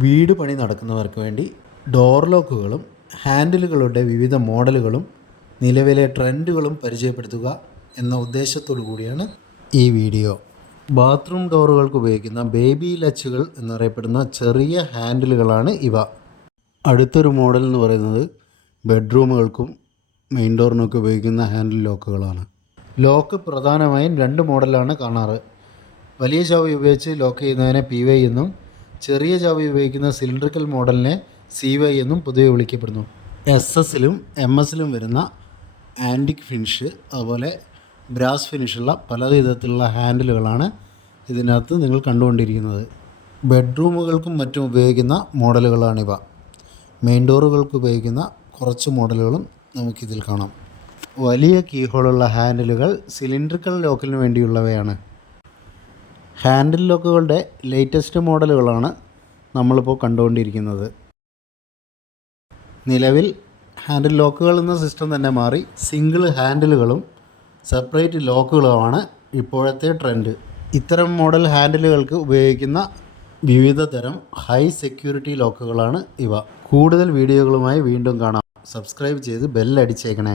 വീട് പണി നടക്കുന്നവർക്ക് വേണ്ടി ഡോർ ലോക്കുകളും ഹാൻഡിലുകളുടെ വിവിധ മോഡലുകളും നിലവിലെ ട്രെൻഡുകളും പരിചയപ്പെടുത്തുക എന്ന ഉദ്ദേശത്തോടു കൂടിയാണ് ഈ വീഡിയോ. ബാത്റൂം ഡോറുകൾക്ക് ഉപയോഗിക്കുന്ന ബേബി ലച്ചുകൾ എന്നറിയപ്പെടുന്ന ചെറിയ ഹാൻഡിലുകളാണ് ഇവ. അടുത്തൊരു മോഡൽ എന്ന് പറയുന്നത് ബെഡ്റൂമുകൾക്കും മെയിൻ ഡോറിനൊക്കെ ഉപയോഗിക്കുന്ന ഹാൻഡിൽ ലോക്കുകളാണ്. ലോക്ക് പ്രധാനമായും 2 മോഡലാണ് കാണാറ്. വലിയ ചാവി ഉപയോഗിച്ച് ലോക്ക് ചെയ്യുന്നതിനെ PY എന്നും ചെറിയ ചാവി ഉപയോഗിക്കുന്ന സിലിണ്ടറിക്കൽ മോഡലിനെ CY എന്നും പൊതുവെ വിളിക്കപ്പെടുന്നു. SS-ലും MS-ലും വരുന്ന ആൻറ്റിക് ഫിനിഷ് അതുപോലെ ബ്രാസ് ഫിനിഷുള്ള പല വിധത്തിലുള്ള ഹാൻഡിലുകളാണ് ഇതിനകത്ത് നിങ്ങൾ കണ്ടുകൊണ്ടിരിക്കുന്നത്. ബെഡ്റൂമുകൾക്കും മറ്റും ഉപയോഗിക്കുന്ന മോഡലുകളാണിവ. മെയിൻ ഡോറുകൾക്ക് ഉപയോഗിക്കുന്ന കുറച്ച് മോഡലുകളും നമുക്കിതിൽ കാണാം. വലിയ കീഹോളുള്ള ഹാൻഡിലുകൾ സിലിണ്ടറിക്കൽ ലോക്കിന് വേണ്ടിയുള്ളവയാണ്. ഹാൻഡിൽ ലോക്കുകളുടെ ലേറ്റസ്റ്റ് മോഡലുകളാണ് നമ്മളിപ്പോൾ കണ്ടുകൊണ്ടിരിക്കുന്നത്. നിലവിൽ ഹാൻഡിൽ ലോക്കുകൾ എന്ന സിസ്റ്റം തന്നെ മാറി സിംഗിൾ ഹാൻഡിലുകളും സെപ്പറേറ്റ് ലോക്കുകളുമാണ് ഇപ്പോഴത്തെ ട്രെൻഡ്. ഇത്തരം മോഡൽ ഹാൻഡിലുകൾക്ക് ഉപയോഗിക്കുന്ന വിവിധ തരം ഹൈ സെക്യൂരിറ്റി ലോക്കുകളാണ് ഇവ. കൂടുതൽ വീഡിയോകളുമായി വീണ്ടും കാണാം. സബ്സ്ക്രൈബ് ചെയ്ത് ബെല്ലടിച്ചേക്കണേ.